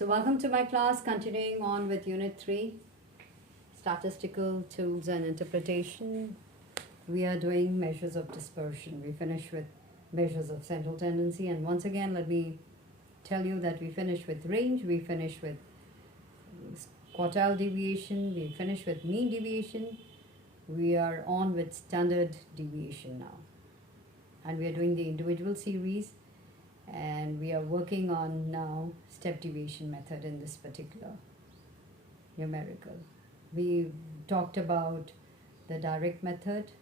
So welcome to my class, continuing on with Unit 3, Statistical Tools and Interpretation. We are doing measures of dispersion. We finished with measures of central tendency, and once again let me tell you that we finished with range, we finished with quartile deviation, we finished with mean deviation. We are on with standard deviation now, and we are doing the individual series, and we are working on now step deviation method in this particular numerical. We talked about the direct method,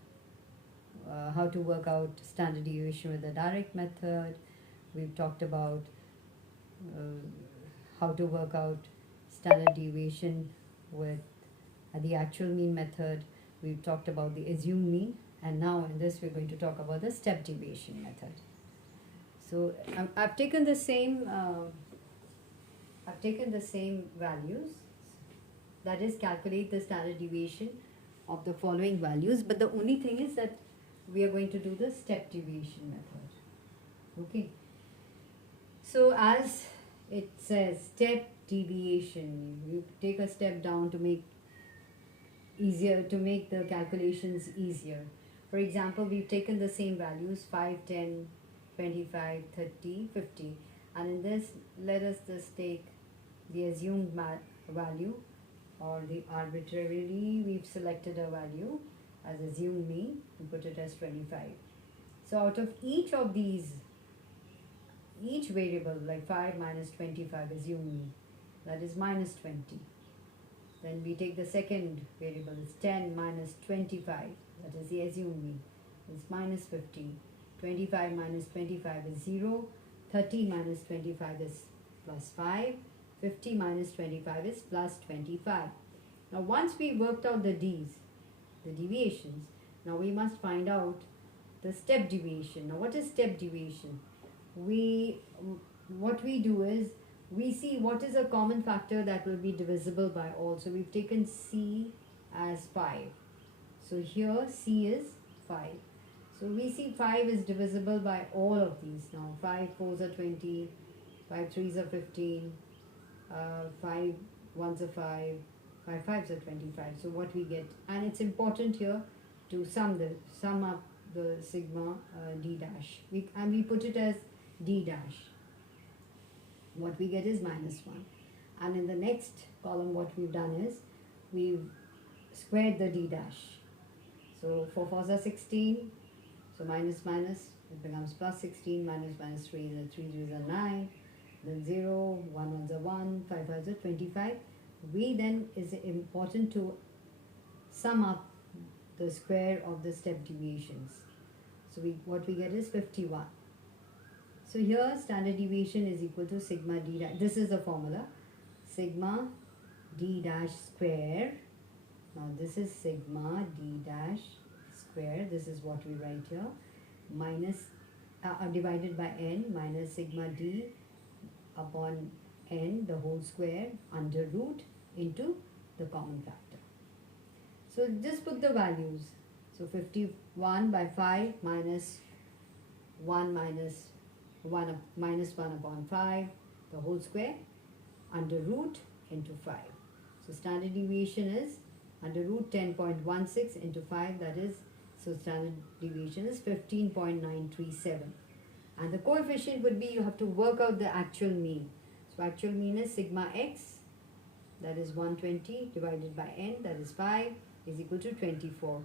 how to work out standard deviation with the direct method. We've talked about how to work out standard deviation with the actual mean method. We've talked about the assumed mean, and now in this we're going to talk about the step deviation method. So I've taken the same values, that is calculate the standard deviation of the following values, but the only thing is that we are going to do the step deviation method. Okay, so as it says step deviation, you take a step down to make the calculations easier. For example, we've taken the same values 5, 10, 25, 30, 50, and in this let us just take the assumed value, or the arbitrarily we've selected a value as assumed mean and put it as 25. So out of each of these, each variable like 5 minus 25 assumed mean, that is minus 20. Then we take the second variable, it's 10 minus 25, that is the assumed mean, it's minus 50. 25 minus 25 is 0, 30 minus 25 is plus 5, 50 minus 25 is plus 25. Now once we worked out the D's, the deviations, now we must find out the step deviation. Now what is step deviation? What we do is, we see what is a common factor that will be divisible by all. So we've taken C as 5. So here C is 5. So we see 5 is divisible by all of these now. 5 4s are 20, 5 3s are 15, 5 1s are 5, 5 5s are 25. So what we get, and it's important here to sum up the sigma d dash. We put it as d dash. What we get is minus 1. And in the next column what we've done is, we've squared the d dash. So 4 4s are 16. So minus minus, it becomes plus 16, minus 3, the 3 3s are 9, then 0, 1 1s are 1, 5 5s are 25. We then, is important to sum up the square of the step deviations. So what we get is 51. So here standard deviation is equal to sigma d dash. This is the formula. Sigma d dash square. Now this is sigma d dash square, this is what we write here, minus divided by n, minus sigma d upon n the whole square under root into the common factor. So just put the values. So 51 by 5 minus 1 minus 1 minus 1 upon 5 the whole square under root into 5. So standard deviation is under root 10.16 into 5, that is, so standard deviation is 15.937, and the coefficient would be, you have to work out the actual mean. So actual mean is sigma x, that is 120, divided by n, that is 5, is equal to 24.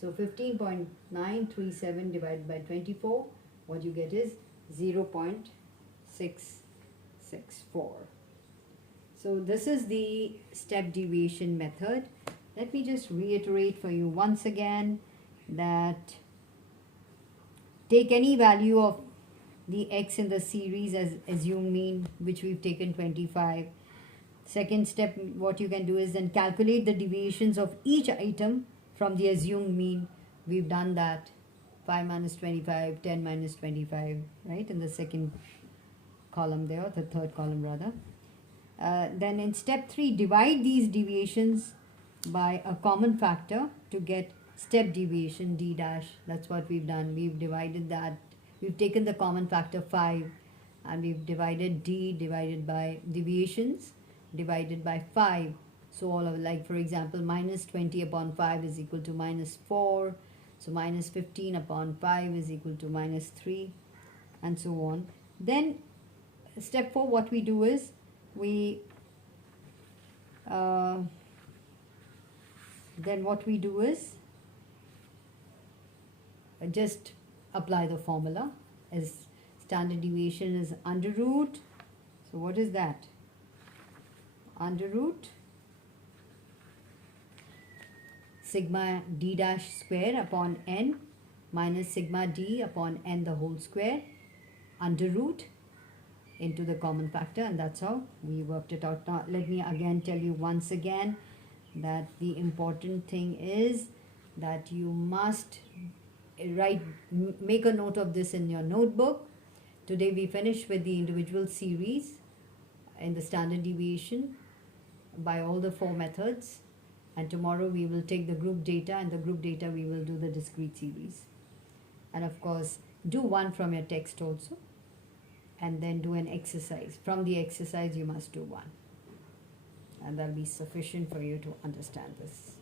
So 15.937 divided by 24, what you get is 0.664. So this is the step deviation method. Let me just reiterate for you once again that take any value of the x in the series as assumed mean, which we've taken 25. Second step, what you can do is then calculate the deviations of each item from the assumed mean. We've done that. 5 minus 25, 10 minus 25, right, in the second column there, the third column rather. Then in step 3, divide these deviations by a common factor to get step deviation d dash. That's what we've done. We've divided that. We've taken the common factor 5 and we've divided d divided by deviations divided by 5. So all of, like for example, minus 20 upon 5 is equal to minus 4. So minus 15 upon 5 is equal to minus 3, and so on. Then step 4, what we do is we just apply the formula. As standard deviation is under root. So what is that? Under root sigma d dash square upon n minus sigma d upon n the whole square under root into the common factor, and that's how we worked it out. Now let me again tell you once again that the important thing is that you must make a note of this in your notebook. Today we finished with the individual series in the standard deviation by all the 4 methods, and tomorrow we will take the group data, and the group data we will do the discrete series. And of course do one from your text also, and then do an exercise. From the exercise you must do one, and that'll be sufficient for you to understand this.